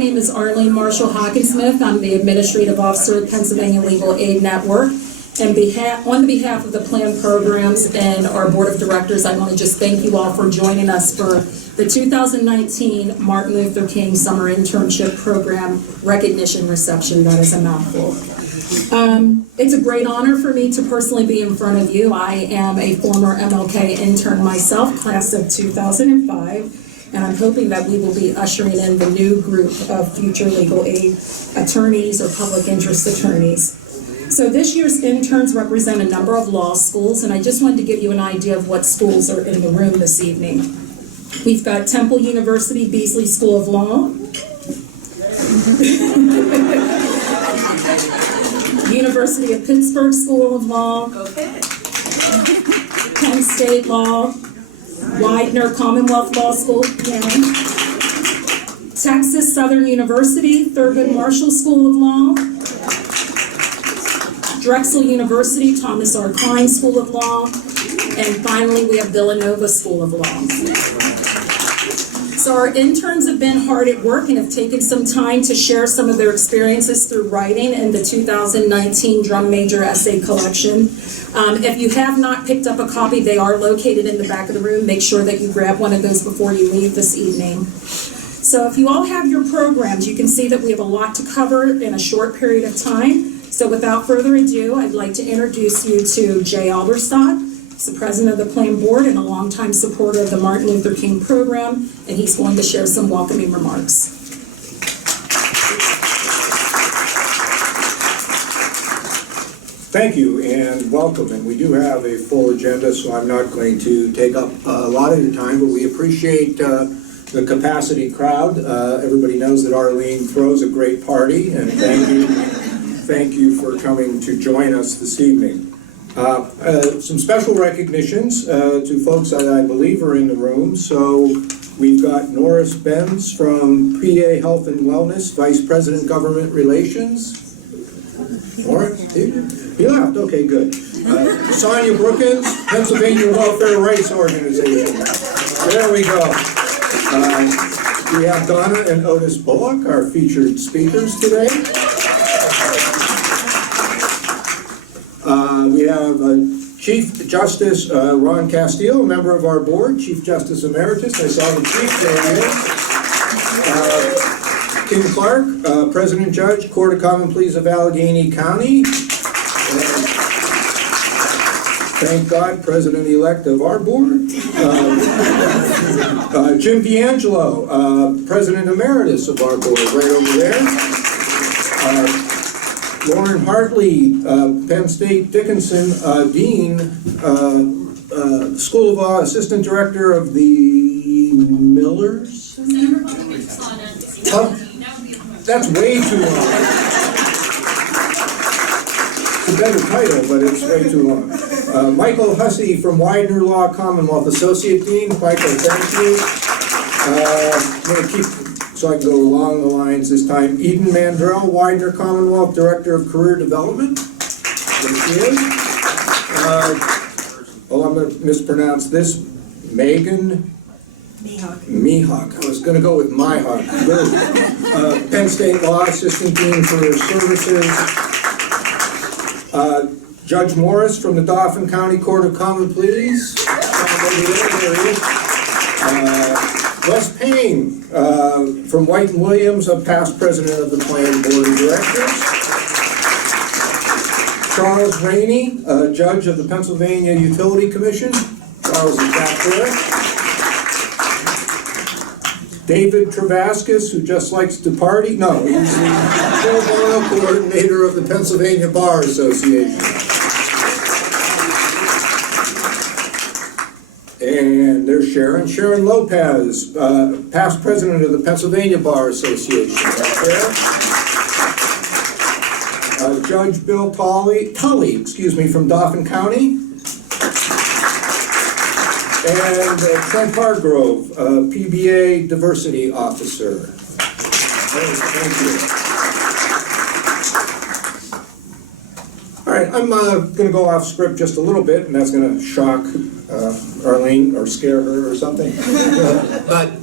name is Arlene Marshall Hockensmith. I'm the Administrative Officer of Pennsylvania Legal Aid Network. And on behalf of the plan programs and our Board of Directors, I want to just thank you all for joining us for the 2019 Martin Luther King Summer Internship Program Recognition Reception. That is a mouthful. It's a great honor for me to personally be in front of you. I am a former MLK intern myself, class of 2005, and I'm hoping that we will be ushering in the new group of future legal aid attorneys or public interest attorneys. So this year's interns represent a number of law schools, and I just wanted to give you an idea of what schools are in the room this evening. We've got Temple University Beasley School of Law, University of Pittsburgh School of Law, Penn State Law, Widener Commonwealth Law School, Texas Southern University, Thurgood Marshall School of Law, Drexel University, Thomas R. Kline School of Law, and finally we have Villanova School of Law. So our interns have been hard at work and have taken some time to share some of their experiences through writing in the 2019 Drum Major Essay Collection. If you have not picked up a copy, they are located in the back of the room. Make sure that you grab one of those before you leave this evening. So if you all have your programs, you can see that we have a lot to cover in a short period of time. So without further ado, I'd like to introduce you to Jay Alberstadt. He's the president of the Plan Board and a longtime supporter of the Martin Luther King program, and he's going to share some welcoming remarks. Thank you and welcome. And we do have a full agenda, so I'm not going to take up a lot of your time, but we appreciate the capacity crowd. Everybody knows that Arlene throws a great party, and thank you for coming to join us this evening. Some special recognitions to folks that I believe are in the room. So we've got Norris Benz from PA Health and Wellness, Vice President Government Relations. Norris, he left, okay, good. Sonia Brookins, Pennsylvania Welfare Rights Organization. There we go. We have Donna and Otis Bullock, our featured speakers today. We have Chief Justice Ron Castillo, a member of our board, Chief Justice Emeritus. I saw the Chief, there he is. Kim Clark, President Judge, Court of Common Pleas of Allegheny County. Thank God, President-elect of our board. Jim D'Angelo, President Emeritus of our board, right over there. Lauren Hartley, Penn State Dickinson Dean, School of Law, Assistant Director of the Millers? That's way too long. It's a better title, but it's way too long. Michael Hussey from Widener Law, Commonwealth, Associate Dean. Michael, thank you. I'm going to keep, so I can go along the lines this time. Eden Mandrell, Widener Commonwealth, Director of Career Development. There she is. I'm going to mispronounce this. Megan Mihawk. I was going to go with Myhawk. Penn State Law, Assistant Dean for Services. Judge Morris from the Dauphin County Court of Common Pleas. There he is. Wes Payne from White and Williams, a past president of the Plan Board of Directors. Charles Rainey, judge of the Pennsylvania Utility Commission. Charles is back there. David Travaskis, who just likes to party. No, he's the pro bono coordinator of the Pennsylvania Bar Association. And there's Sharon. Sharon Lopez, past president of the Pennsylvania Bar Association, right there. Judge Bill Tully, from Dauphin County. And Trent Hargrove, PBA Diversity Officer. Thank you. All right, I'm going to go off script just a little bit, and that's going to shock Arlene or scare her or something. But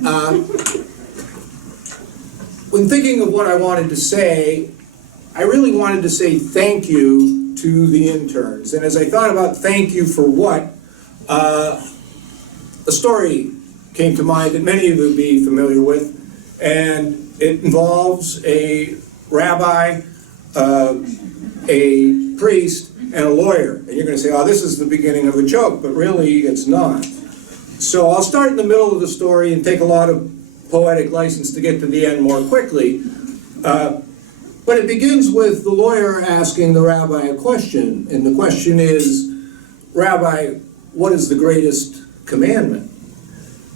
when thinking of what I wanted to say, I really wanted to say thank you to the interns. And as I thought about thank you for what, a story came to mind that many of you will be familiar with, and it involves a rabbi, a priest, and a lawyer. And you're going to say, oh, this is the beginning of a joke, but really it's not. So I'll start in the middle of the story and take a lot of poetic license to get to the end more quickly. But it begins with the lawyer asking the rabbi a question, and the question is, Rabbi, what is the greatest commandment?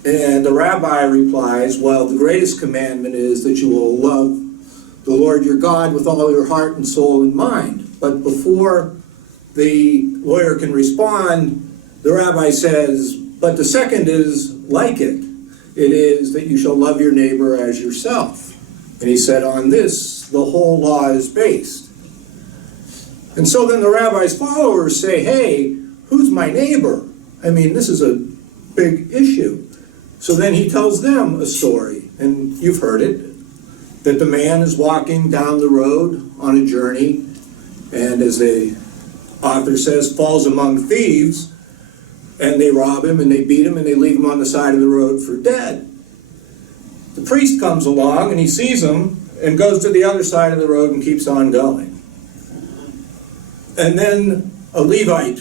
And the rabbi replies, well, the greatest commandment is that you will love the Lord your God with all your heart and soul and mind. But before the lawyer can respond, the rabbi says, but the second is like it. It is that you shall love your neighbor as yourself. And he said, on this, the whole law is based. And so then the rabbi's followers say, hey, who's my neighbor? I mean, this is a big issue. So then he tells them a story, and you've heard it, that the man is walking down the road on a journey, and as the author says, falls among thieves, and they rob him, and they beat him, and they leave him on the side of the road for dead. The priest comes along, and he sees him, and goes to the other side of the road and keeps on going. And then a Levite,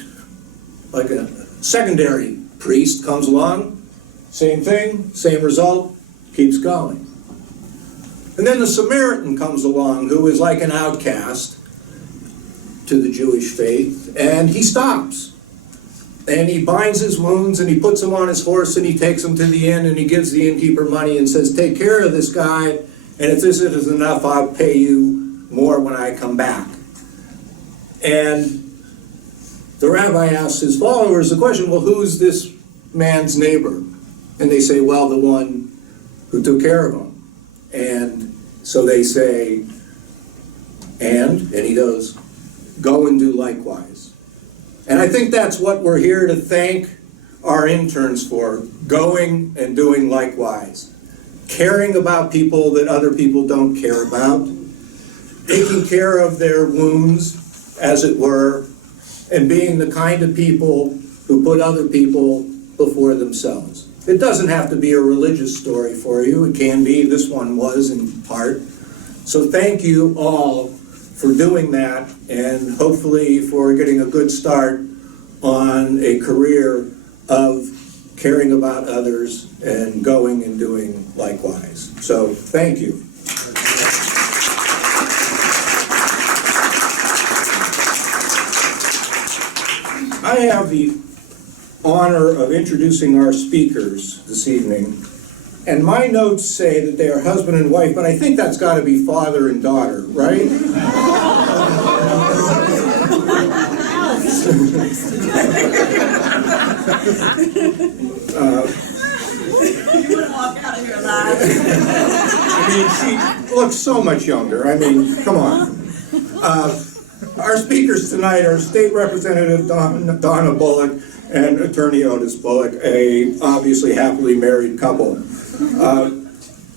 like a secondary priest, comes along, same thing, same result, keeps going. And then the Samaritan comes along, who is like an outcast to the Jewish faith, and he stops. And he binds his wounds, and he puts him on his horse, and he takes him to the inn, and he gives the innkeeper money and says, take care of this guy, and if this isn't enough, I'll pay you more when I come back. And the rabbi asks his followers the question, well, who's this man's neighbor? And they say, well, the one who took care of him. And so they say, and he goes, go and do likewise. And I think that's what we're here to thank our interns for, going and doing likewise. Caring about people that other people don't care about, taking care of their wounds, as it were, and being the kind of people who put other people before themselves. It doesn't have to be a religious story for you. It can be. This one was in part. So thank you all for doing that, and hopefully for getting a good start on a career of caring about others and going and doing likewise. So thank you. I have the honor of introducing our speakers this evening, and my notes say that they are husband and wife, but I think that's got to be father and daughter, right? You wouldn't walk out of here alive. I mean, she looks so much younger. I mean, come on. Our speakers tonight are State Representative Donna Bullock and Attorney Otis Bullock, a obviously happily married couple.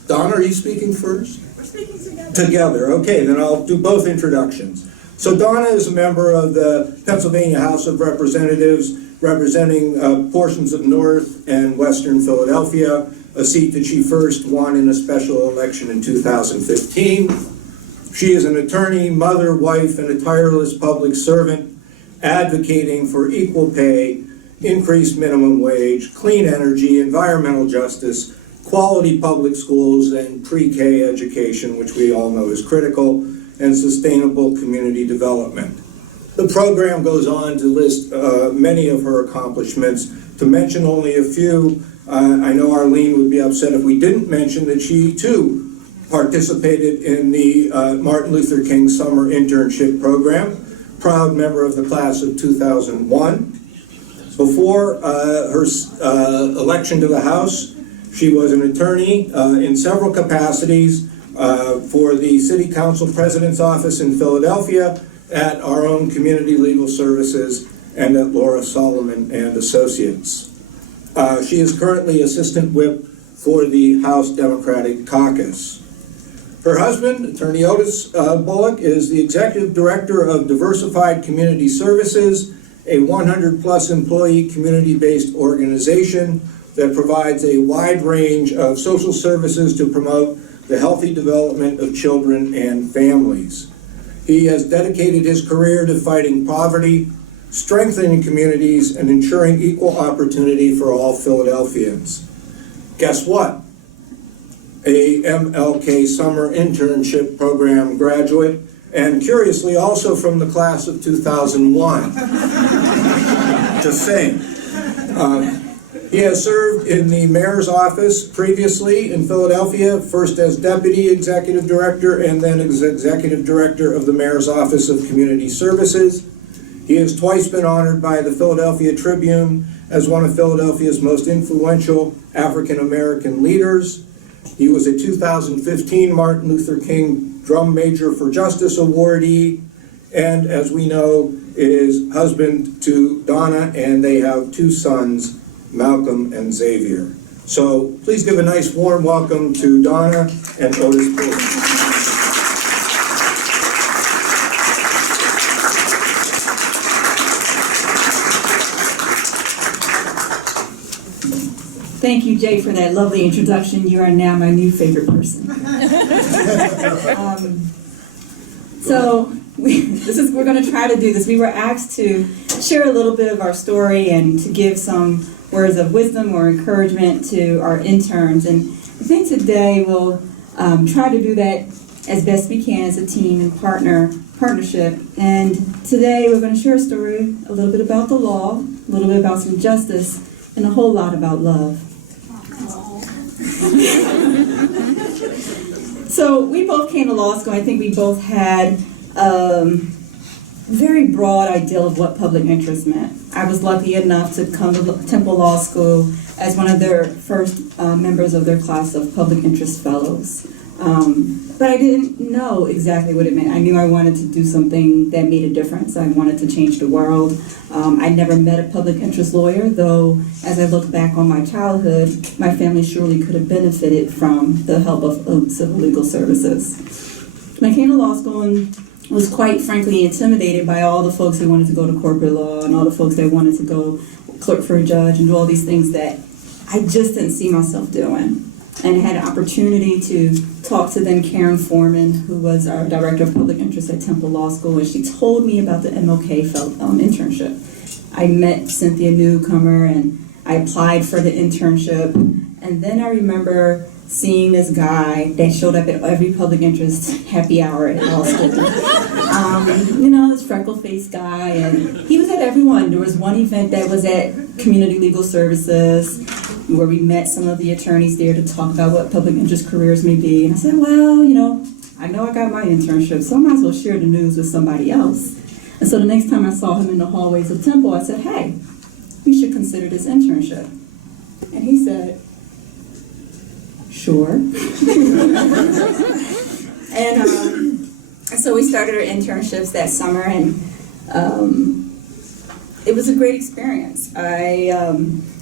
Donna, are you speaking first? We're speaking together. Together, okay, then I'll do both introductions. So Donna is a member of the Pennsylvania House of Representatives, representing portions of North and Western Philadelphia, a seat that she first won in a special election in 2015. She is an attorney, mother, wife, and a tireless public servant, advocating for equal pay, increased minimum wage, clean energy, environmental justice, quality public schools, and pre-K education, which we all know is critical, and sustainable community development. The program goes on to list many of her accomplishments. To mention only a few, I know Arlene would be upset if we didn't mention that she too participated in the Martin Luther King Summer Internship Program, proud member of the class of 2001. Before her election to the House, she was an attorney in several capacities for the City Council President's Office in Philadelphia, at our own Community Legal Services, and at Laura Solomon and Associates. She is currently Assistant Whip for the House Democratic Caucus. Her husband, Attorney Otis Bullock, is the Executive Director of Diversified Community Services, a 100-plus employee community-based organization that provides a wide range of social services to promote the healthy development of children and families. He has dedicated his career to fighting poverty, strengthening communities, and ensuring equal opportunity for all Philadelphians. Guess what? A MLK Summer Internship Program graduate, and curiously also from the class of 2001. To sing. He has served in the mayor's office previously in Philadelphia, first as deputy executive director and then as executive director of the mayor's office of community services. He has twice been honored by the Philadelphia Tribune as one of Philadelphia's most influential African-American leaders. He was a 2015 Martin Luther King Drum Major for Justice awardee, and as we know, is husband to Donna, and they have two sons, Malcolm and Xavier. So please give a nice warm welcome to Donna and Otis Bullock. Thank you, Jay, for that lovely introduction. You are now my new favorite person. We're going to try to do this. We were asked to share a little bit of our story and to give some words of wisdom or encouragement to our interns. And I think today we'll try to do that as best we can as a team and partnership. And today we're going to share a story, a little bit about the law, a little bit about some justice, and a whole lot about love. So we both came to law school. I think we both had very broad ideal of what public interest meant. I was lucky enough to come to Temple Law School as one of their first members of their class of public interest fellows. But I didn't know exactly what it meant. I knew I wanted to do something that made a difference. I wanted to change the world. I never met a public interest lawyer, though as I look back on my childhood, my family surely could have benefited from the help of civil legal services. When I came to law school and was quite frankly intimidated by all the folks who wanted to go to corporate law and all the folks that wanted to go clerk for a judge and do all these things that I just didn't see myself doing. And I had an opportunity to talk to then Karen Foreman, who was our director of public interest at Temple Law School, and she told me about the MLK internship. I met Cynthia Newcomer and I applied for the internship, and then I remember seeing this guy that showed up at every public interest happy hour at law school. This freckle-faced guy, and he was at every one. There was one event that was at Community Legal Services where we met some of the attorneys there to talk about what public interest careers may be. And I said, well, I know I got my internship, so I might as well share the news with somebody else. And so the next time I saw him in the hallways of Temple, I said, hey, we should consider this internship. And he said, sure. And so we started our internships that summer, and it was a great experience. I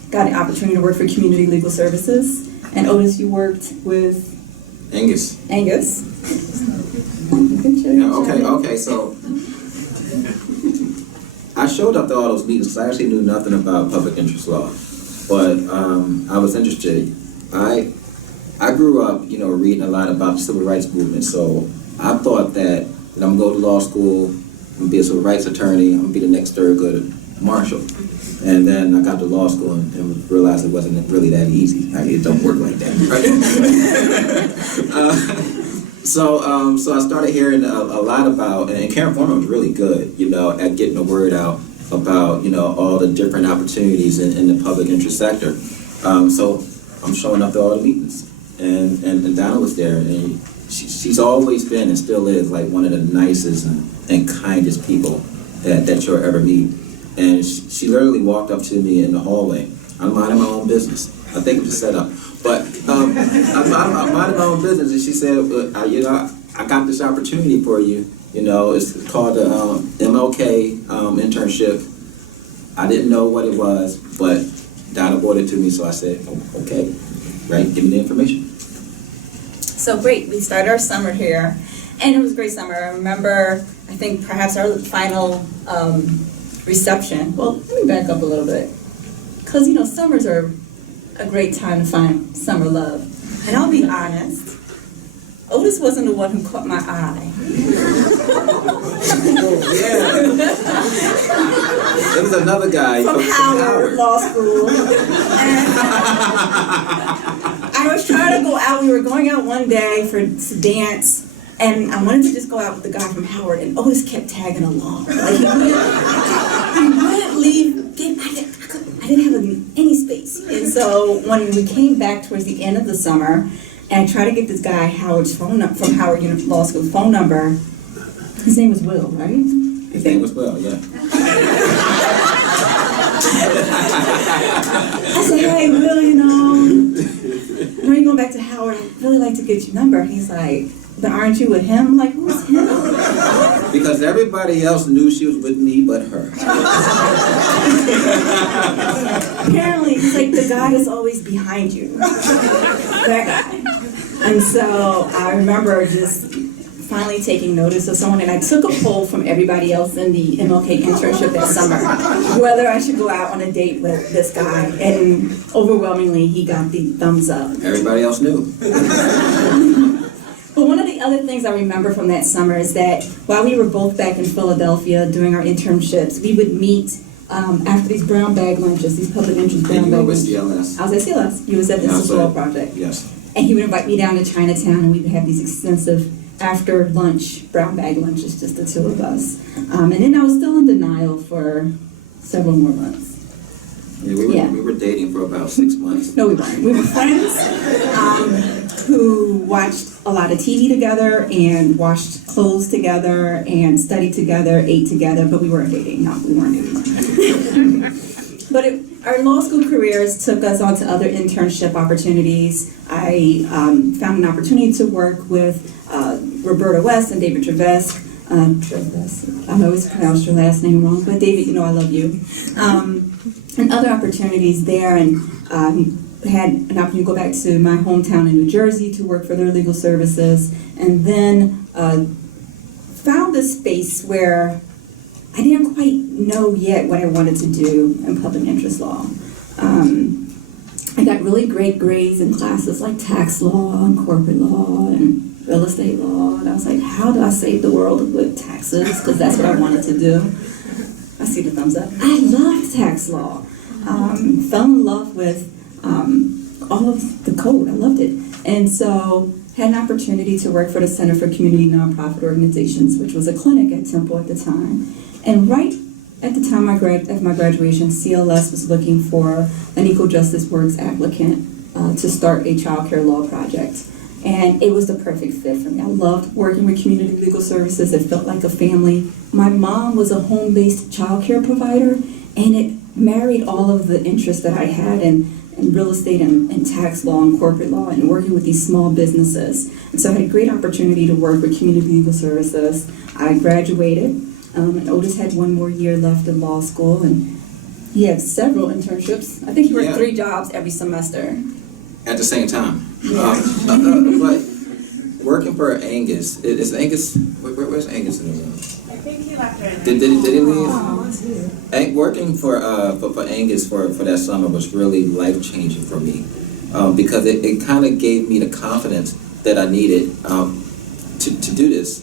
got an opportunity to work for Community Legal Services, and Otis, you worked with Angus. Okay, so I showed up to all those meetings because I actually knew nothing about public interest law, but I was interested. I grew up, reading a lot about the civil rights movement, so I thought that when I'm going to go to law school, I'm going to be a civil rights attorney, I'm going to be the next Thurgood Marshall. And then I got to law school and realized it wasn't really that easy. It don't work like that, right? So I started hearing a lot about, and Karen Foreman was really good, at getting the word out about, all the different opportunities in the public interest sector. So I'm showing up to all the meetings. And Donna was there, and she's always been and still is like one of the nicest and kindest people that you'll ever meet. And she literally walked up to me in the hallway. I'm minding my own business. I think it was a setup. But I'm minding my own business, and she said, I got this opportunity for you. It's called the MLK internship. I didn't know what it was, but Donna brought it to me, so I said, okay, right, give me the information. So great, we started our summer here, and it was a great summer. I remember, I think perhaps our final reception. Well, let me back up a little bit, because summers are a great time to find summer love. And I'll be honest, Otis wasn't the one who caught my eye. Yeah. There was another guy From Howard Law School. And I was trying to go out. We were going out one day to dance, and I wanted to just go out with the guy from Howard, and Otis kept tagging along. Like he wouldn't leave. I didn't have any space. And so when we came back towards the end of the summer, and I tried to get this guy Howard's phone number from Howard Law School's phone number. His name was Will, right? His name was Will, yeah. I said, hey, Will, when are you going back to Howard? I'd really like to get your number. He's like, but aren't you with him? I'm like, who's him? Because everybody else knew she was with me but her. Apparently, he's like the guy that's always behind you. That guy. And so I remember just finally taking notice of someone, and I took a poll from everybody else in the MLK internship that summer, whether I should go out on a date with this guy, and overwhelmingly he got the thumbs up. Everybody else knew. But one of the other things I remember from that summer is that while we were both back in Philadelphia doing our internships, we would meet after these brown bag lunches, these public interest brown bag lunches. You were with CLS. I was at CLS. You was at the Soil Project. Yes. And he would invite me down to Chinatown, and we would have these extensive after lunch brown bag lunches, just the two of us. And then I was still in denial for several more months. Yeah, we were dating for about 6 months. No, we weren't. We were friends who watched a lot of TV together and washed clothes together and studied together, ate together, but we weren't dating. No, we weren't dating. But our law school careers took us on to other internship opportunities. I found an opportunity to work with Roberta West and David Trevesque. I always pronounce your last name wrong, but David, I love you. And other opportunities there, and had an opportunity to go back to my hometown in New Jersey to work for their legal services, and then found this space where I didn't quite know yet what I wanted to do in public interest law. I got really great grades in classes like tax law and corporate law and real estate law, and I was like, how do I save the world with taxes? Because that's what I wanted to do. I see the thumbs up. I loved tax law. Fell in love with all of the code. I loved it. And so had an opportunity to work for the Center for Community Nonprofit Organizations, which was a clinic at Temple at the time. And right at the time of my graduation, CLS was looking for an Equal Justice Works applicant to start a child care law project. And it was the perfect fit for me. I loved working with community legal services. It felt like a family. My mom was a home-based child care provider, and it married all of the interests that I had in real estate and tax law and corporate law and working with these small businesses. And so I had a great opportunity to work with community legal services. I graduated, and Otis had one more year left in law school, and he had several internships. I think he worked 3 jobs every semester. At the same time. But working for Angus, is Angus, where's Angus in the room? I think he left right now. Did he leave? Working for Angus for that summer was really life-changing for me because it kind of gave me the confidence that I needed to do this.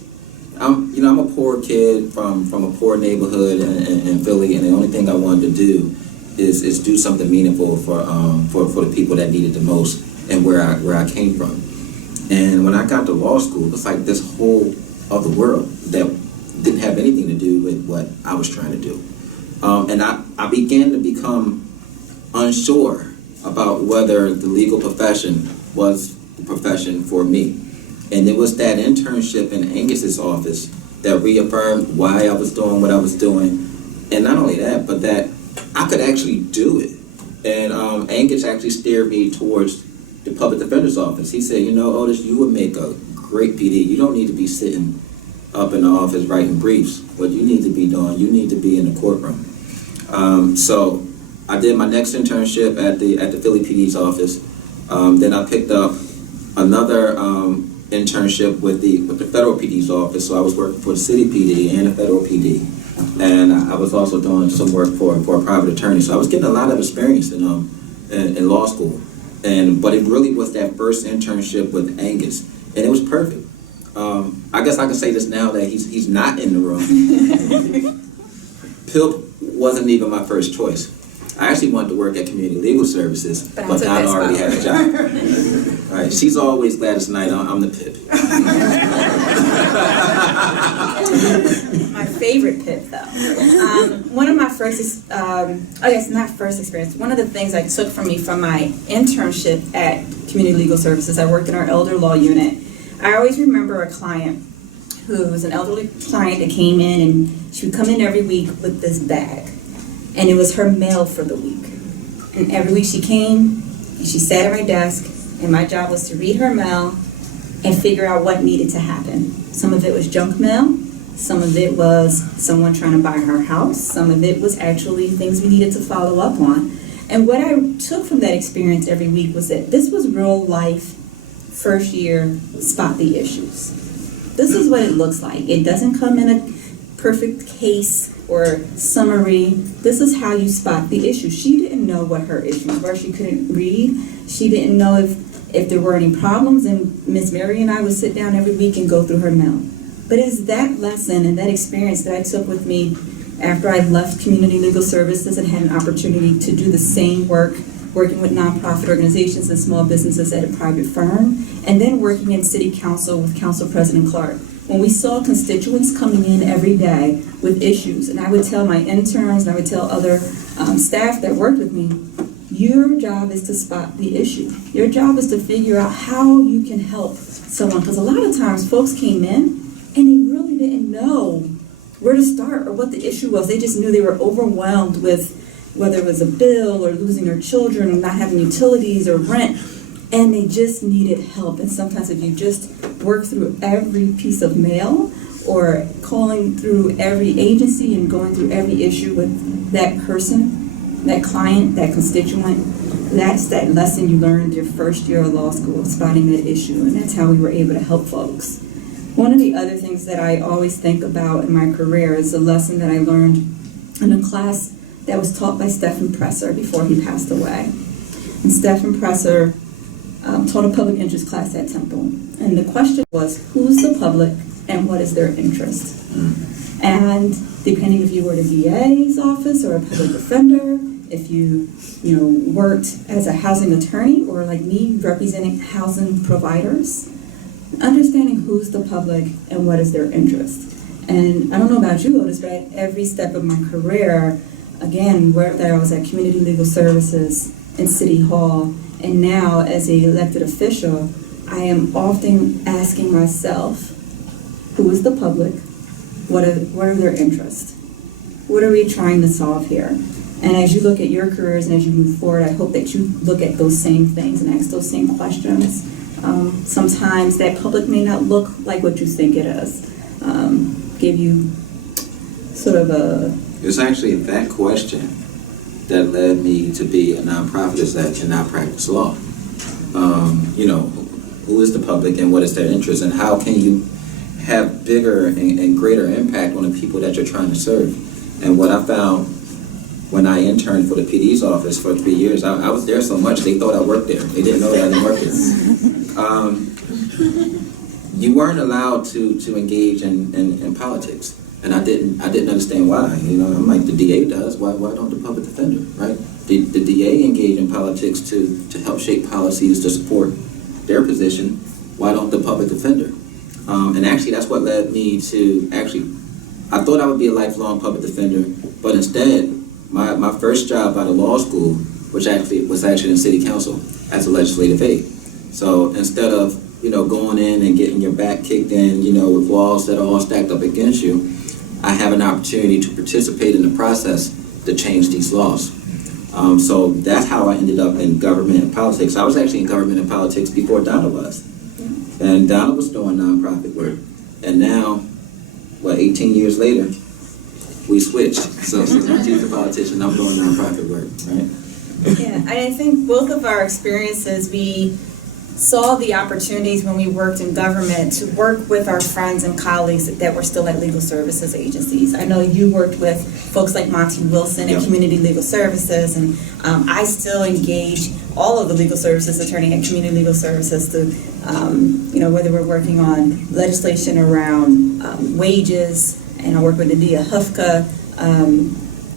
I'm a poor kid from a poor neighborhood in Philly, and the only thing I wanted to do is do something meaningful for the people that need it the most and where I came from. And when I got to law school, it's like this whole other world that didn't have anything to do with what I was trying to do. And I began to become unsure about whether the legal profession was the profession for me. And it was that internship in Angus's office that reaffirmed why I was doing what I was doing. And not only that, but that I could actually do it. And Angus actually steered me towards the public defender's office. He said, Otis, you would make a great PD. You don't need to be sitting up in the office writing briefs. What you need to be doing, you need to be in the courtroom. So I did my next internship at the Philly PD's office. Then I picked up another internship with the federal PD's office. So I was working for the city PD and the federal PD, and I was also doing some work for a private attorney. So I was getting a lot of experience in law school, but it really was that first internship with Angus, and it was perfect. I guess I can say this now that he's not in the room. PILP wasn't even my first choice. I actually wanted to work at Community Legal Services, but Donna already had a job. All right, she's always Gladys Knight. I'm the PIP. My favorite PIP, though. One of my first, not first experience, one of the things I took from my internship at Community Legal Services, I worked in our elder law unit. I always remember a client who was an elderly client that came in, and she would come in every week with this bag. And it was her mail for the week. And every week she came, and she sat at my desk, and my job was to read her mail and figure out what needed to happen. Some of it was junk mail, some of it was someone trying to buy her house, some of it was actually things we needed to follow up on. And what I took from that experience every week was that this was real life, first year, spot the issues. This is what it looks like. It doesn't come in a perfect case or summary. This is how you spot the issue. She didn't know what her issues were. She couldn't read. She didn't know if there were any problems, and Miss Mary and I would sit down every week and go through her mail. But it's that lesson and that experience that I took with me after I left Community Legal Services and had an opportunity to do the same work, working with nonprofit organizations and small businesses at a private firm, and then working in City Council with Council President Clark. When we saw constituents coming in every day with issues, and I would tell my interns and I would tell other staff that worked with me, your job is to spot the issue. Your job is to figure out how you can help someone, because a lot of times folks came in and they really didn't know where to start or what the issue was. They just knew they were overwhelmed with whether it was a bill or losing their children or not having utilities or rent, and they just needed help. And sometimes if you just work through every piece of mail or calling through every agency and going through every issue with that person, that client, that constituent, that's that lesson you learned your first year of law school, spotting that issue, and that's how we were able to help folks. One of the other things that I always think about in my career is a lesson that I learned in a class that was taught by Stephen Presser before he passed away. And Stephen Presser taught a public interest class at Temple. And the question was, who's the public and what is their interest? And depending if you were the DA's office or a public defender, if you worked as a housing attorney or like me representing housing providers, understanding who's the public and what is their interest. And I don't know about you, Otis, but at every step of my career, again, whether I was at Community Legal Services in City Hall, and now as an elected official, I am often asking myself, who is the public? What are their interests? What are we trying to solve here? And as you look at your careers and as you move forward, I hope that you look at those same things and ask those same questions. Sometimes that public may not look like what you think it is. Give you sort of a... It's actually that question that led me to be a nonprofit exec and not practice law. Who is the public and what is their interest, and how can you have bigger and greater impact on the people that you're trying to serve? And what I found when I interned for the PD's office for 3 years, I was there so much they thought I worked there. They didn't know that I didn't work there. You weren't allowed to engage in politics. And I didn't understand why. I'm like, the DA does. Why don't the public defender, right? The DA engage in politics to help shape policies to support their position. Why don't the public defender? And actually, that's what led me to I thought I would be a lifelong public defender, but instead, my first job out of law school, which was actually in City Council as a legislative aide. So instead of going in and getting your back kicked in, with walls that are all stacked up against you, I have an opportunity to participate in the process to change these laws. So that's how I ended up in government and politics. I was actually in government and politics before Donna was. And Donna was doing nonprofit work. And now, 18 years later, we switched. So since she's a politician, I'm doing nonprofit work, right? Yeah, I think both of our experiences, we saw the opportunities when we worked in government to work with our friends and colleagues that were still at legal services agencies. I know you worked with folks like Monty Wilson at Community Legal Services, and I still engage all of the legal services attorney at Community Legal Services to, whether we're working on legislation around wages, and I work with Adia Hufka,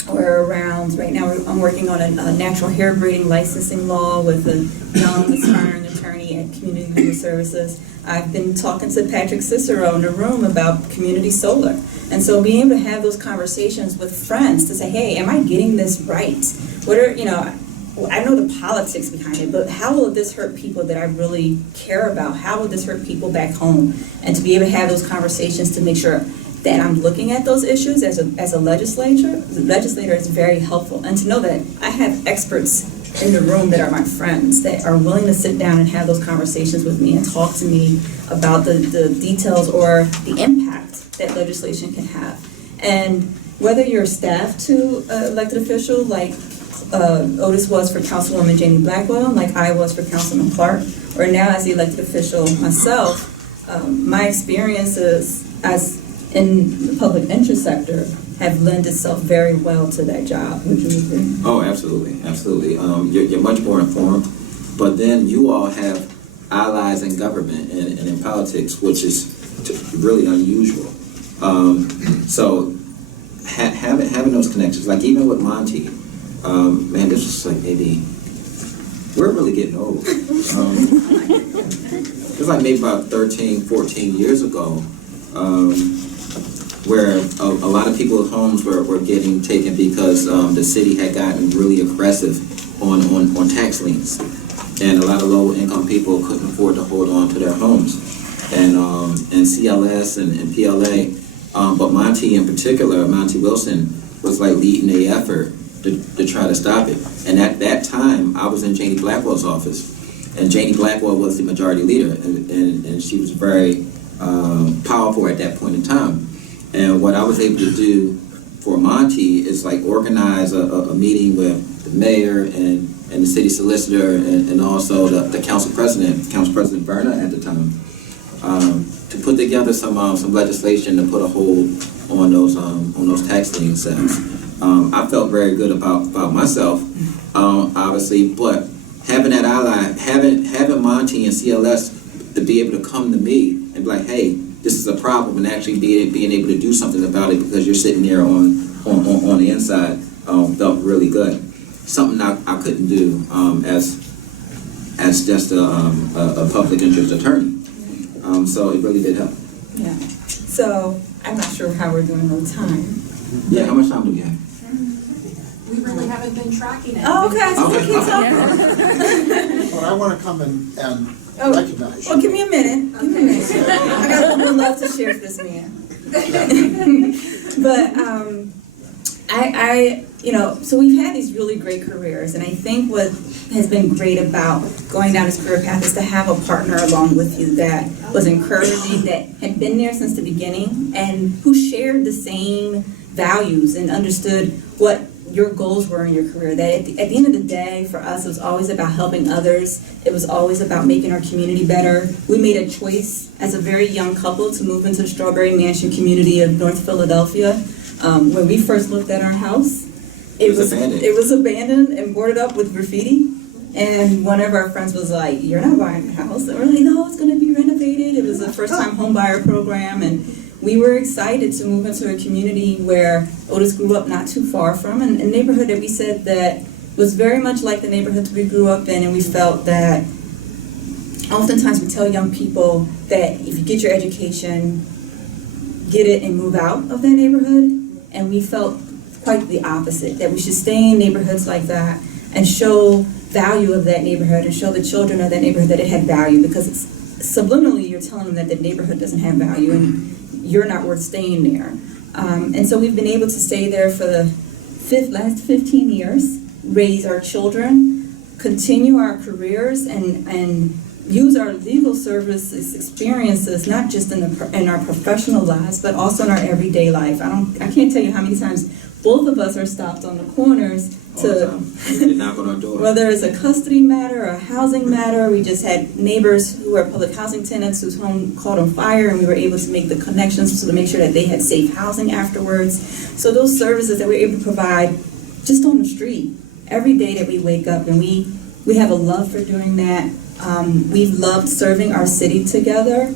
or around, right now I'm working on a natural hair braiding licensing law with a young aspiring attorney at Community Legal Services. I've been talking to Patrick Cicero in the room about community solar. And so being able to have those conversations with friends to say, hey, am I getting this right? What are, I know the politics behind it, but how will this hurt people that I really care about? How will this hurt people back home? And to be able to have those conversations to make sure that I'm looking at those issues as a legislator is very helpful. And to know that I have experts in the room that are my friends that are willing to sit down and have those conversations with me and talk to me about the details or the impact that legislation can have. And whether you're staff to elected official like Otis was for Councilwoman Jamie Blackwell, like I was for Councilman Clark, or now as the elected official myself, my experiences as in the public interest sector have lent itself very well to that job. Would you agree? Oh, absolutely, absolutely. You're much more informed, but then you all have allies in government and in politics, which is really unusual. So having those connections, like even with Monty, man, this is like maybe, we're really getting old. It's like maybe about 13, 14 years ago, where a lot of people's homes were getting taken because the city had gotten really aggressive on tax liens, and a lot of low-income people couldn't afford to hold on to their homes, and CLS and PLA, but Monty in particular, Monty Wilson, was like leading the effort to try to stop it. And at that time, I was in Janie Blackwell's office, and Janie Blackwell was the majority leader, and she was very powerful at that point in time. And what I was able to do for Monty is like organize a meeting with the mayor and the city solicitor and also the council president Berna at the time, to put together some legislation to put a hold on those tax lien sales. I felt very good about myself, obviously, but having that ally, having Monty and CLS to be able to come to me and be like, hey, this is a problem, and actually being able to do something about it because you're sitting there on the inside felt really good. Something I couldn't do as just a public interest attorney. So it really did help. Yeah. So I'm not sure how we're doing on time. Yeah, how much time do we have? We really haven't been tracking it. Oh, okay. So we keep talking. Well, I want to come and recognize you. Well, give me a minute. Give me a minute. I got a little more love to share with this man. But so we've had these really great careers, and I think what has been great about going down this career path is to have a partner along with you that was encouraging, that had been there since the beginning, and who shared the same values and understood what your goals were in your career. That at the end of the day, for us, it was always about helping others. It was always about making our community better. We made a choice as a very young couple to move into the Strawberry Mansion community of North Philadelphia. When we first looked at our house, it was abandoned and boarded up with graffiti. And one of our friends was like, "You're not buying a house." And we're like, "No, it's going to be renovated." It was a first-time home buyer program, and we were excited to move into a community where Otis grew up not too far from, and a neighborhood that we said that was very much like the neighborhoods we grew up in, and we felt that oftentimes we tell young people that if you get your education, get it and move out of that neighborhood, and we felt quite the opposite, that we should stay in neighborhoods like that and show value of that neighborhood and show the children of that neighborhood that it had value, because it's subliminally you're telling them that the neighborhood doesn't have value and you're not worth staying there. And so we've been able to stay there for the last 15 years, raise our children, continue our careers, and use our legal services experiences, not just in our professional lives, but also in our everyday life. I can't tell you how many times both of us are stopped on the corners all the time. They knock on our door. whether it's a custody matter or a housing matter. We just had neighbors who were public housing tenants whose home caught on fire, and we were able to make the connections to make sure that they had safe housing afterwards. So those services that we're able to provide just on the street every day that we wake up, and we have a love for doing that. We've loved serving our city together.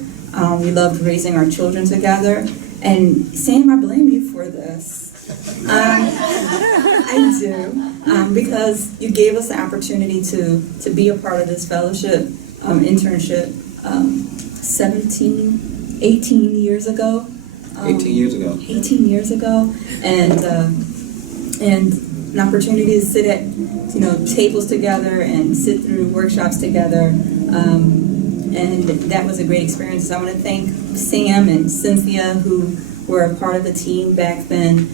We loved raising our children together. And Sam, I blame you for this. I do, because you gave us the opportunity to be a part of this fellowship, internship, 18 years ago. 18 years ago. 18 years ago, and an opportunity to sit at tables together and sit through workshops together, and that was a great experience. So I want to thank Sam and Cynthia, who were a part of the team back then,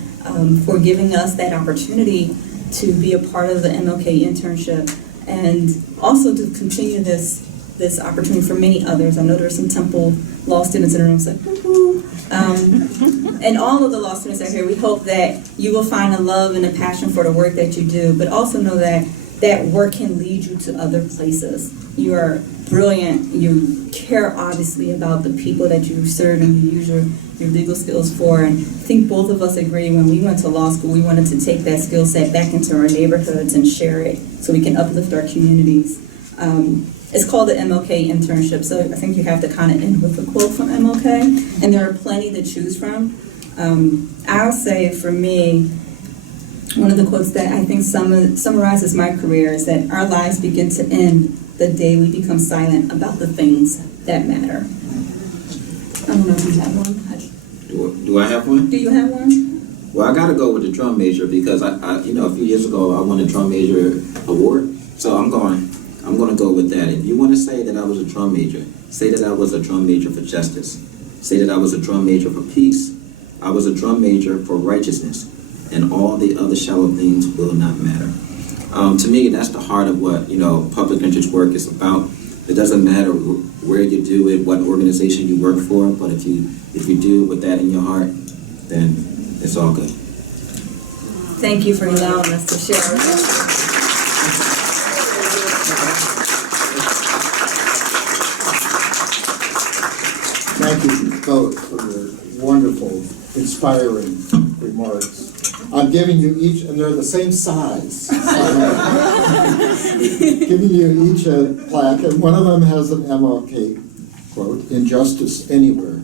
for giving us that opportunity to be a part of the MLK internship, and also to continue this opportunity for many others. I know there are some Temple law students in the room, so and all of the law students out here, we hope that you will find a love and a passion for the work that you do, but also know that that work can lead you to other places. You are brilliant. You care obviously about the people that you serve and you use your legal skills for. And I think both of us agree when we went to law school, we wanted to take that skill set back into our neighborhoods and share it so we can uplift our communities. It's called the MLK internship, so I think you have to kind of end with a quote from MLK, and there are plenty to choose from. I'll say for me, one of the quotes that I think summarizes my career is that our lives begin to end the day we become silent about the things that matter. I don't know if you have one. Do I have one? Do you have one? Well, I got to go with the drum major because I a few years ago I won a drum major award, so I'm going to go with that. If you want to say that I was a drum major, say that I was a drum major for justice. Say that I was a drum major for peace. I was a drum major for righteousness, and all the other shallow things will not matter. To me, that's the heart of what public interest work is about. It doesn't matter where you do it, what organization you work for, but if you do it with that in your heart, then it's all good. Thank you for allowing us to share. Thank you both for your wonderful, inspiring remarks. I'm giving you each, and they're the same size. Giving you each a plaque, and one of them has an MLK quote: "Injustice anywhere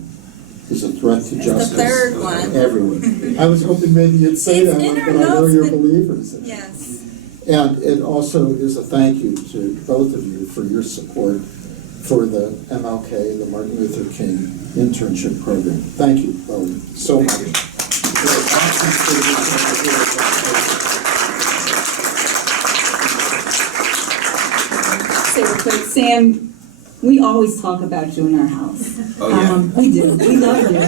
is a threat to justice." The third one. Everywhere. I was hoping maybe you'd say that one, but I know you're believers in it. Yes. And it also is a thank you to both of you for your support for the MLK, the Martin Luther King Internship Program. Thank you both so much. Say real quick, Sam, we always talk about you in our house. Oh, yeah. We do. We love you.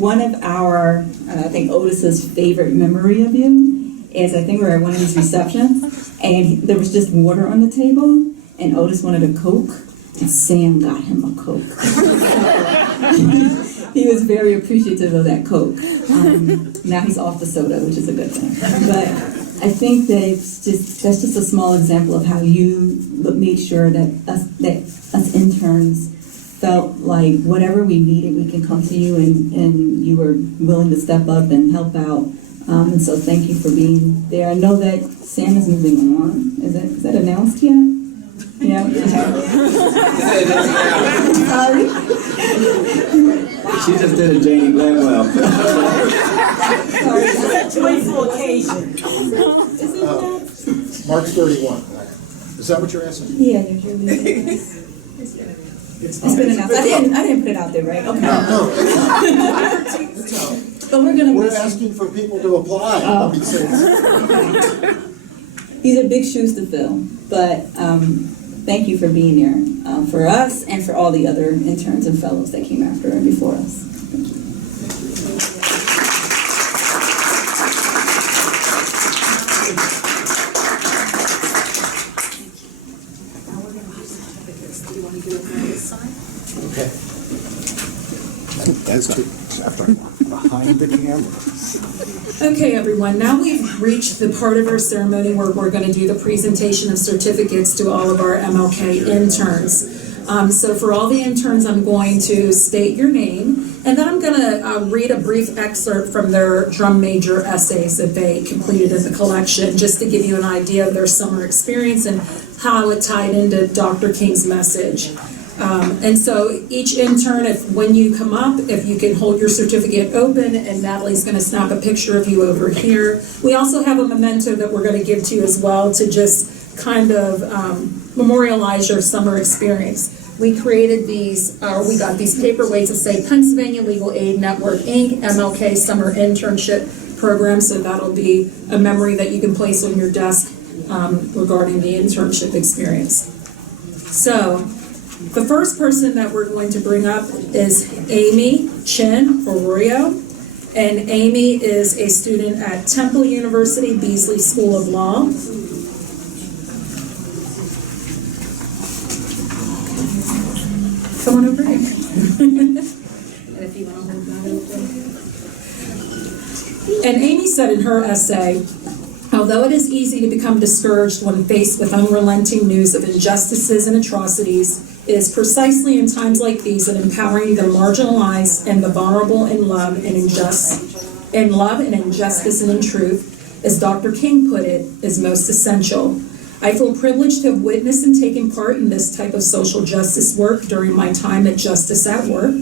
One of our, I think Otis's favorite memory of you is I think we were at one of these receptions, and there was just water on the table, and Otis wanted a Coke, and Sam got him a Coke. He was very appreciative of that Coke. Now he's off the soda, which is a good thing. But I think that that's just a small example of how you made sure that us interns felt like whatever we needed, we can come to you, and you were willing to step up and help out. And so thank you for being there. I know that Sam is moving on. Is that announced yet? Yeah. Sorry. She just did a Janie Gladwell. Sorry. It's a joyful occasion. March 31. Is that what you're asking? Yeah, you're leaving. It's been announced. I didn't put it out there, right? Okay. No. But we're We're asking for people to apply. Oh. These are big shoes to fill, but thank you for being there for us and for all the other interns and fellows that came after and before us. Thank you. Okay. Behind the camera. Okay, everyone, now we've reached the part of our ceremony where we're going to do the presentation of certificates to all of our MLK interns. So for all the interns, I'm going to state your name, and then I'm going to read a brief excerpt from their drum major essays that they completed in the collection, just to give you an idea of their summer experience and how it tied into Dr. King's message. And so each intern, when you come up, if you can hold your certificate open, and Natalie's going to snap a picture of you over here. We also have a memento that we're going to give to you as well to just kind of memorialize your summer experience. We created these, we got these paperweights that say Pennsylvania Legal Aid Network, Inc., MLK Summer Internship Program, so that'll be a memory that you can place on your desk regarding the internship experience. So, the first person that we're going to bring up is Amy Chin-Arroyo, and Amy is a student at Temple University Beasley School of Law. Come on over here. And if you want to hold that open. And Amy said in her essay, although it is easy to become discouraged when faced with unrelenting news of injustices and atrocities, it is precisely in times like these that empowering the marginalized and the vulnerable in love and injustice and in truth, as Dr. King put it, is most essential. I feel privileged to have witnessed and taken part in this type of social justice work during my time at Justice at Work.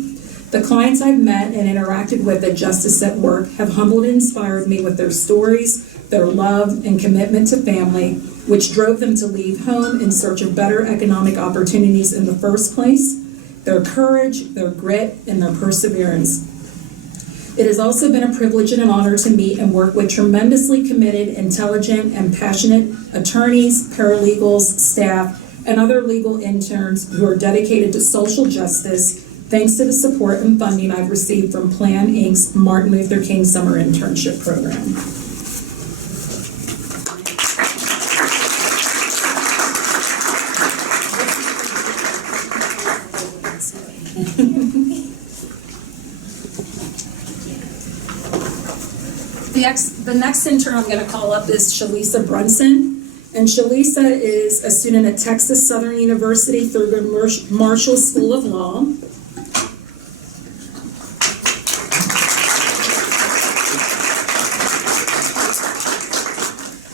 The clients I've met and interacted with at Justice at Work have humbled and inspired me with their stories, their love and commitment to family, which drove them to leave home in search of better economic opportunities in the first place, their courage, their grit, and their perseverance. It has also been a privilege and an honor to meet and work with tremendously committed, intelligent, and passionate attorneys, paralegals, staff, and other legal interns who are dedicated to social justice, thanks to the support and funding I've received from Plan Inc.'s Martin Luther King Summer Internship Program. The next intern I'm going to call up is Shalisa Brunson. And Shalisa is a student at Texas Southern University Thurgood Marshall School of Law.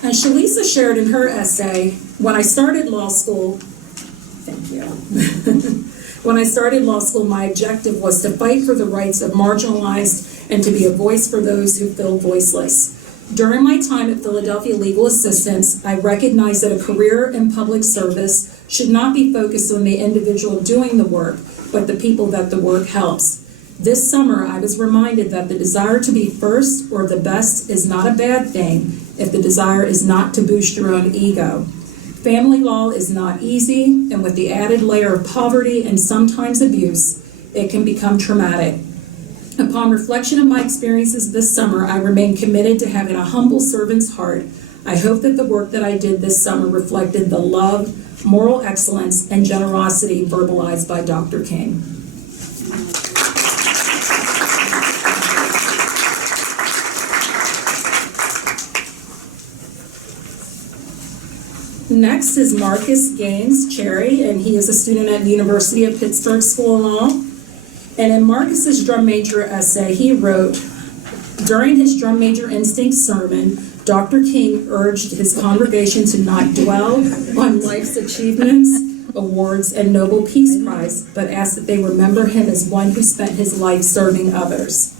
And Shalisa shared in her essay, when I started law school, thank you. When I started law school, my objective was to fight for the rights of marginalized and to be a voice for those who feel voiceless. During my time at Philadelphia Legal Assistance, I recognized that a career in public service should not be focused on the individual doing the work, but the people that the work helps. This summer, I was reminded that the desire to be first or the best is not a bad thing if the desire is not to boost your own ego. Family law is not easy, and with the added layer of poverty and sometimes abuse, it can become traumatic. Upon reflection of my experiences this summer, I remain committed to having a humble servant's heart. I hope that the work that I did this summer reflected the love, moral excellence, and generosity verbalized by Dr. King. Next is Marcus Gaines Cherry, and he is a student at the University of Pittsburgh School of Law. And in Marcus's drum major essay, he wrote, during his drum major instinct sermon, Dr. King urged his congregation to not dwell on life's achievements, awards, and Nobel Peace Prize, but asked that they remember him as one who spent his life serving others.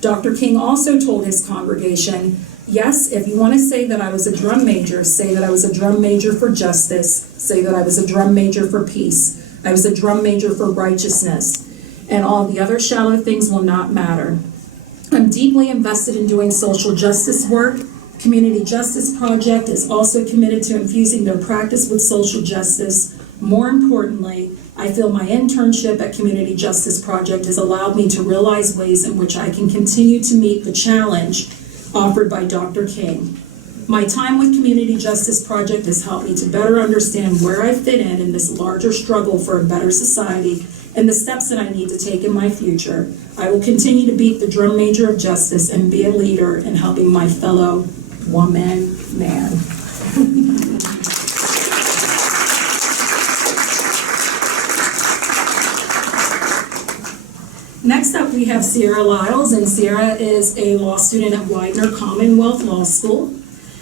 Dr. King also told his congregation, yes, if you want to say that I was a drum major, say that I was a drum major for justice, say that I was a drum major for peace, I was a drum major for righteousness, and all the other shallow things will not matter. I'm deeply invested in doing social justice work. Community Justice Project is also committed to infusing their practice with social justice. More importantly, I feel my internship at Community Justice Project has allowed me to realize ways in which I can continue to meet the challenge offered by Dr. King. My time with Community Justice Project has helped me to better understand where I fit in this larger struggle for a better society and the steps that I need to take in my future. I will continue to beat the drum major of justice and be a leader in helping my fellow woman, man. Next up, we have Sierra Lyles, and Sierra is a law student at Widener Commonwealth Law School.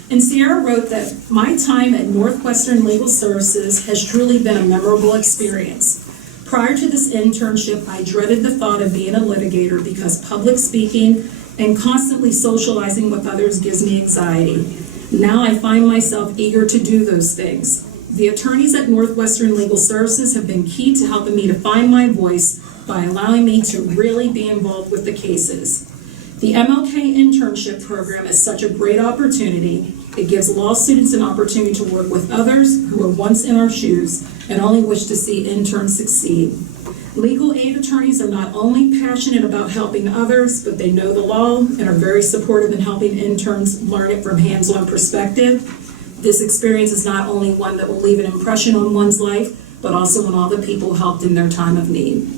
And Sierra wrote that my time at Northwestern Legal Services has truly been a memorable experience. Prior to this internship, I dreaded the thought of being a litigator because public speaking and constantly socializing with others gives me anxiety. Now I find myself eager to do those things. The attorneys at Northwestern Legal Services have been key to helping me to find my voice by allowing me to really be involved with the cases. The MLK internship program is such a great opportunity. It gives law students an opportunity to work with others who were once in our shoes and only wish to see interns succeed. Legal aid attorneys are not only passionate about helping others, but they know the law and are very supportive in helping interns learn it from hands-on perspective. This experience is not only one that will leave an impression on one's life, but also on all the people helped in their time of need.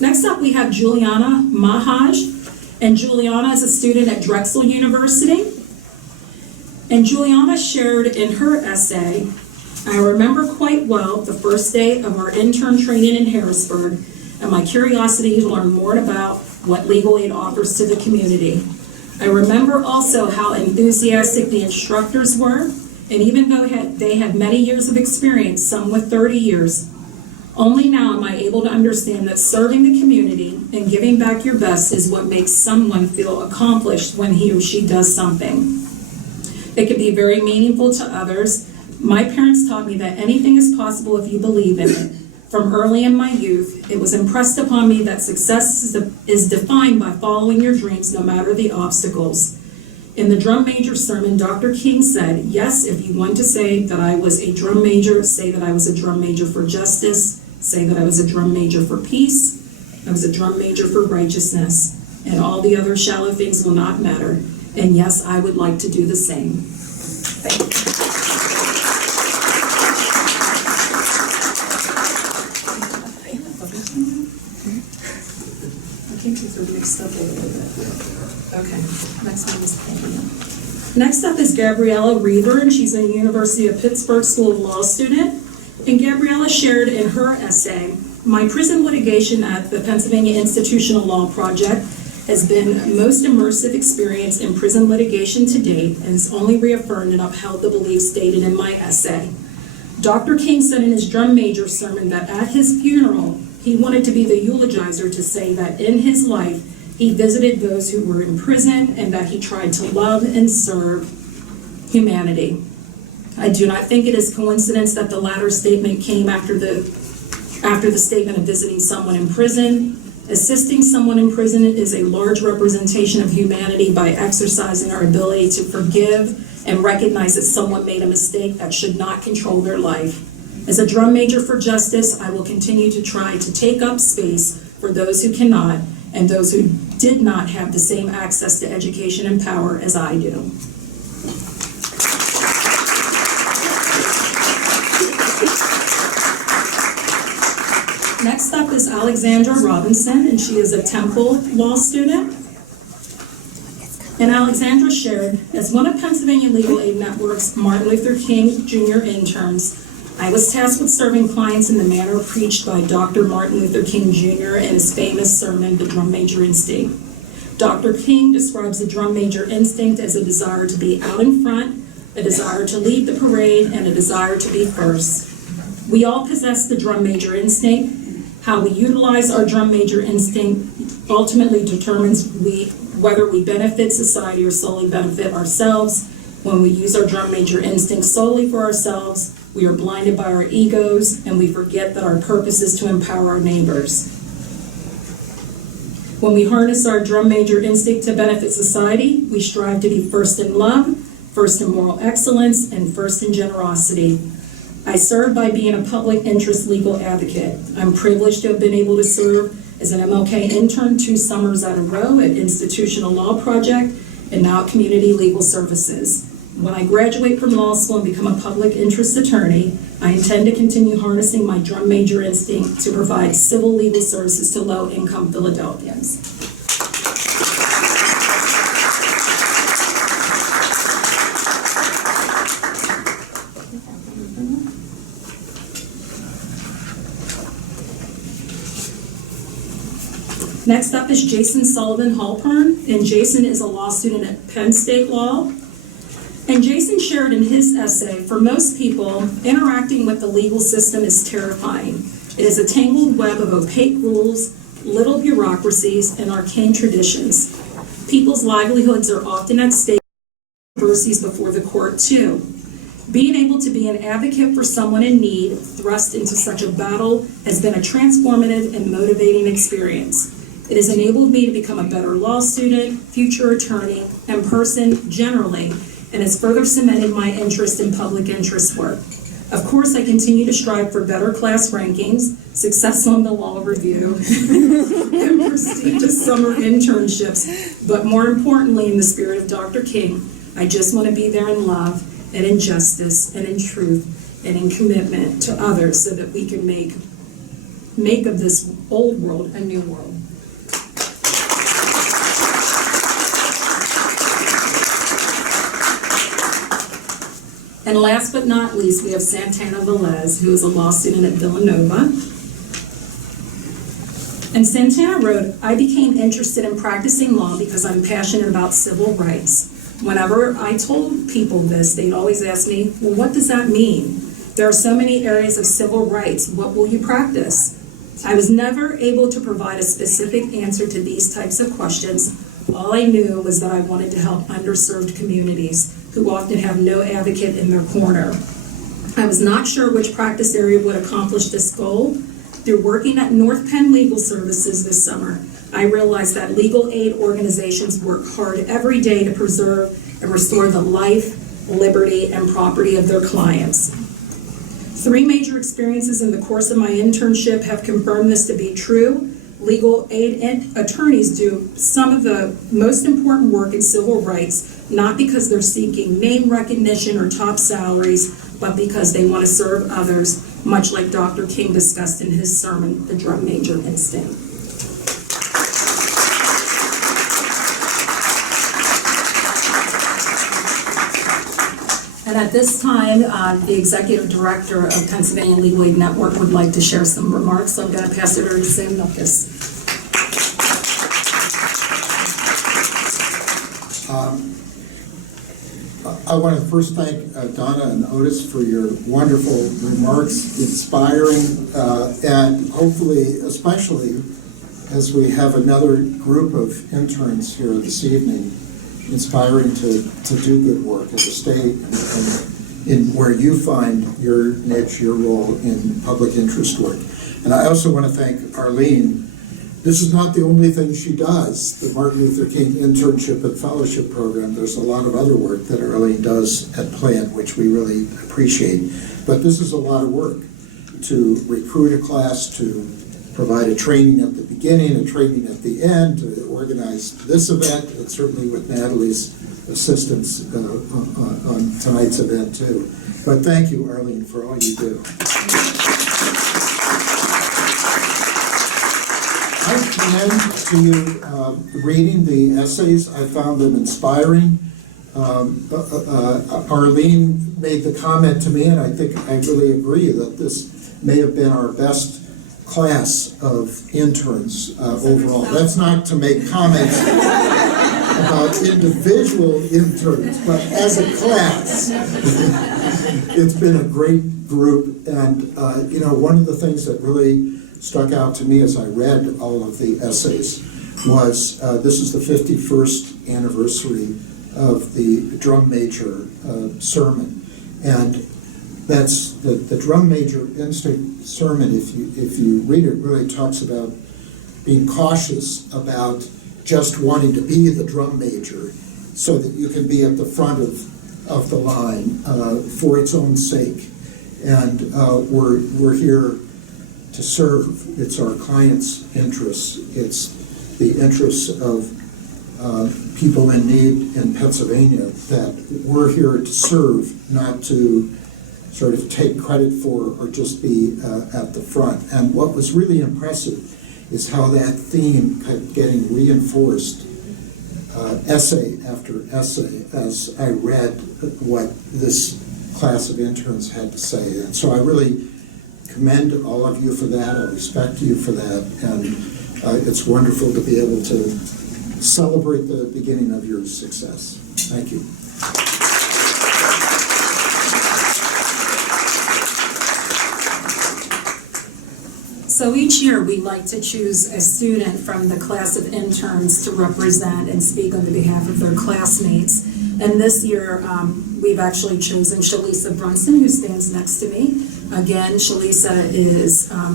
Next up, we have Juliana Muhaj, and Juliana is a student at Drexel University. And Juliana shared in her essay, I remember quite well the first day of our intern training in Harrisburg and my curiosity to learn more about what legal aid offers to the community. I remember also how enthusiastic the instructors were, and even though they had many years of experience, some with 30 years, only now am I able to understand that serving the community and giving back your best is what makes someone feel accomplished when he or she does something. It can be very meaningful to others. My parents taught me that anything is possible if you believe in it. From early in my youth, it was impressed upon me that success is defined by following your dreams no matter the obstacles. In the drum major sermon, Dr. King said, yes, if you want to say that I was a drum major, say that I was a drum major for justice, say that I was a drum major for peace, I was a drum major for righteousness, and all the other shallow things will not matter. And yes, I would like to do the same. Thank you. I think these are mixed up a little bit. Okay, next one is Peggy. Next up is Gabriella Reber, and she's a University of Pittsburgh School of Law student. And Gabriella shared in her essay, my prison litigation at the Pennsylvania Institutional Law Project has been the most immersive experience in prison litigation to date and has only reaffirmed and upheld the beliefs stated in my essay. Dr. King said in his drum major sermon that at his funeral, he wanted to be the eulogizer to say that in his life, he visited those who were in prison and that he tried to love and serve humanity. I do not think it is coincidence that the latter statement came after the statement of visiting someone in prison. Assisting someone in prison is a large representation of humanity by exercising our ability to forgive and recognize that someone made a mistake that should not control their life. As a drum major for justice, I will continue to try to take up space for those who cannot and those who did not have the same access to education and power as I do. Next up is Alexandra Robinson, and she is a Temple Law student. And Alexandra shared, as one of Pennsylvania Legal Aid Network's Martin Luther King Jr. interns, I was tasked with serving clients in the manner preached by Dr. Martin Luther King Jr. in his famous sermon, The Drum Major Instinct. Dr. King describes the drum major instinct as a desire to be out in front, a desire to lead the parade, and a desire to be first. We all possess the drum major instinct. How we utilize our drum major instinct ultimately determines whether we benefit society or solely benefit ourselves. When we use our drum major instinct solely for ourselves, we are blinded by our egos and we forget that our purpose is to empower our neighbors. When we harness our drum major instinct to benefit society, we strive to be first in love, first in moral excellence, and first in generosity. I serve by being a public interest legal advocate. I'm privileged to have been able to serve as an MLK intern 2 summers in a row at Institutional Law Project and now community legal services. When I graduate from law school and become a public interest attorney, I intend to continue harnessing my drum major instinct to provide civil legal services to low-income Philadelphians. Next up is Jason Sullivan Halpern, and Jason is a law student at Penn State Law. And Jason shared in his essay, for most people, interacting with the legal system is terrifying. It is a tangled web of opaque rules, little bureaucracies, and arcane traditions. People's livelihoods are often at stake, controversies before the court too. Being able to be an advocate for someone in need thrust into such a battle has been a transformative and motivating experience. It has enabled me to become a better law student, future attorney, and person generally, and has further cemented my interest in public interest work. Of course, I continue to strive for better class rankings, success on the law review, and prestigious summer internships, but more importantly, in the spirit of Dr. King, I just want to be there in love and in justice and in truth and in commitment to others so that we can make of this old world a new world. And last but not least, we have Santana Velez, who is a law student at Villanova. And Santana wrote, I became interested in practicing law because I'm passionate about civil rights. Whenever I told people this, they'd always ask me, well, what does that mean? There are so many areas of civil rights. What will you practice? I was never able to provide a specific answer to these types of questions. All I knew was that I wanted to help underserved communities who often have no advocate in their corner. I was not sure which practice area would accomplish this goal. Through working at North Penn Legal Services this summer, I realized that legal aid organizations work hard every day to preserve and restore the life, liberty, and property of their clients. 3 major experiences in the course of my internship have confirmed this to be true. Legal aid attorneys do some of the most important work in civil rights, not because they're seeking name recognition or top salaries, but because they want to serve others, much like Dr. King discussed in his sermon, The Drum Major Instinct. And at this time, the Executive Director of Pennsylvania Legal Aid Network would like to share some remarks, so I'm going to pass it over to Sam Milkus. I want to first thank Donna and Otis for your wonderful remarks, inspiring, and hopefully, especially as we have another group of interns here this evening, inspiring to do good work at the state and in where you find your niche, your role in public interest work. And I also want to thank Arlene. This is not the only thing she does, the Martin Luther King Internship and Fellowship Program. There's a lot of other work that Arlene does at Plan, which we really appreciate. But this is a lot of work to recruit a class, to provide a training at the beginning, a training at the end, to organize this event, and certainly with Natalie's assistance on tonight's event too. But thank you, Arlene, for all you do. I commend to you reading the essays. I found them inspiring. Arlene made the comment to me, and I think I really agree, that this may have been our best class of interns overall. That's not to make comments about individual interns, but as a class, it's been a great group. And you know, one of the things that really stuck out to me as I read all of the essays was this is the 51st anniversary of the drum major sermon, and that's the drum major instinct sermon. If you read it, really talks about being cautious about just wanting to be the drum major, so that you can be at the front of the line for its own sake. And we're here to serve. It's our clients' interests. It's the interests of people in need in Pennsylvania, that we're here to serve, not to sort of take credit for or just be at the front. And what was really impressive is how that theme kept getting reinforced essay after essay as I read what this class of interns had to say. And so I really commend all of you for that. I respect you for that. And it's wonderful to be able to celebrate the beginning of your success. Thank you. So each year, we like to choose a student from the class of interns to represent and speak on the behalf of their classmates. And this year, we've actually chosen Shalisa Brunson, who stands next to me. Again, Shalisa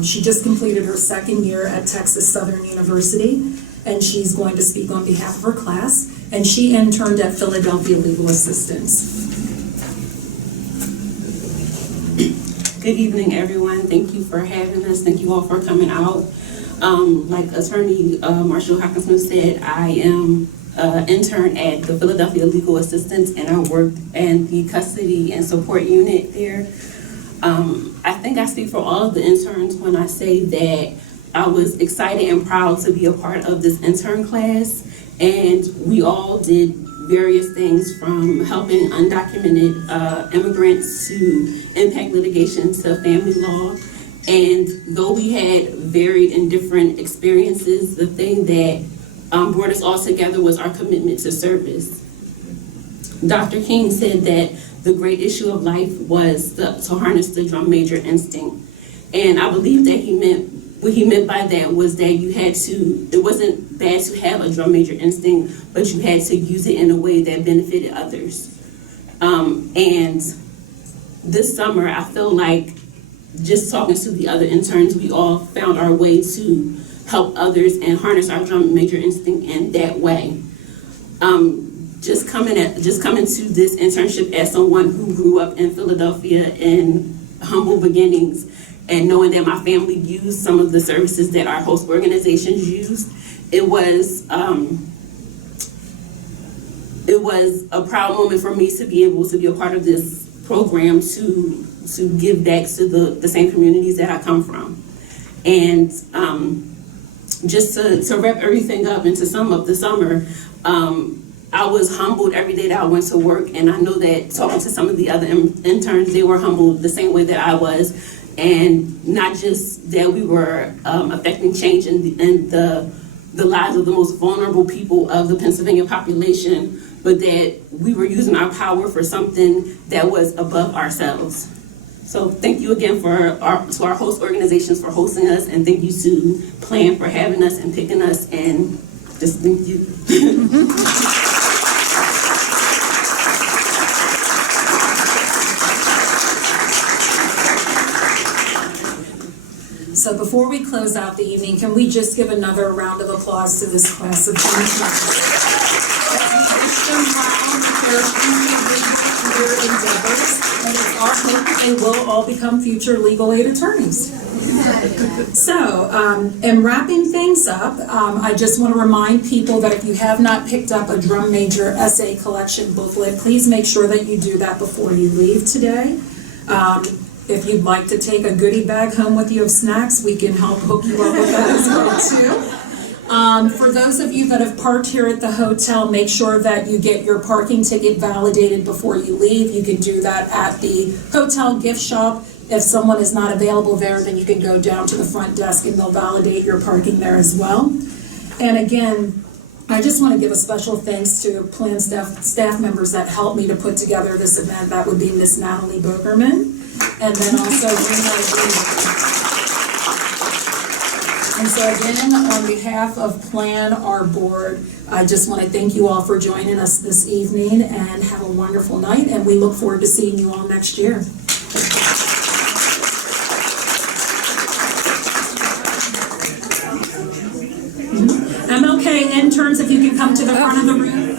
she just completed her second year at Texas Southern University, and she's going to speak on behalf of her class. And she interned at Philadelphia Legal Assistance. Good evening, everyone. Thank you for having us. Thank you all for coming out. Like Attorney Marshall Hawkinsmith said, I am an intern at the Philadelphia Legal Assistance, and I worked in the custody and support unit there. I think I speak for all of the interns when I say that I was excited and proud to be a part of this intern class, and we all did various things from helping undocumented immigrants to impact litigation to family law. And though we had varied and different experiences, the thing that brought us all together was our commitment to service. Dr. King said that the great issue of life was to harness the drum major instinct. And I believe that what he meant by that was that it wasn't bad to have a drum major instinct, but you had to use it in a way that benefited others. And this summer, I feel like just talking to the other interns, we all found our way to help others and harness our drum major instinct in that way. Just coming to this internship as someone who grew up in Philadelphia in humble beginnings, and knowing that my family used some of the services that our host organizations used, it was a proud moment for me to be able to be a part of this program to give back to the same communities that I come from. And just to wrap everything up and to sum up the summer, I was humbled every day that I went to work, and I know that talking to some of the other interns, they were humbled the same way that I was. And not just that we were affecting change in the lives of the most vulnerable people of the Pennsylvania population, but that we were using our power for something that was above ourselves. So thank you again to our host organizations for hosting us, and thank you to Plan for having us and picking us, and just thank you. So before we close out the evening, can we just give another round of applause to this class of interns? And it's our hope that they will all become future legal aid attorneys. So, in wrapping things up, I just want to remind people that if you have not picked up a drum major essay collection booklet, please make sure that you do that before you leave today. If you'd like to take a goodie bag home with you of snacks, we can help hook you up with that as well too. For those of you that have parked here at the hotel, make sure that you get your parking ticket validated before you leave. You can do that at the hotel gift shop. If someone is not available there, then you can go down to the front desk and they'll validate your parking there as well. And again, I just want to give a special thanks to Plan staff members that helped me to put together this event. That would be Miss Natalie Bogerman, and then also Rena. And so again, on behalf of Plan, our board, I just want to thank you all for joining us this evening, and have a wonderful night, and we look forward to seeing you all next year. MLK interns, if you can come to the front of the room.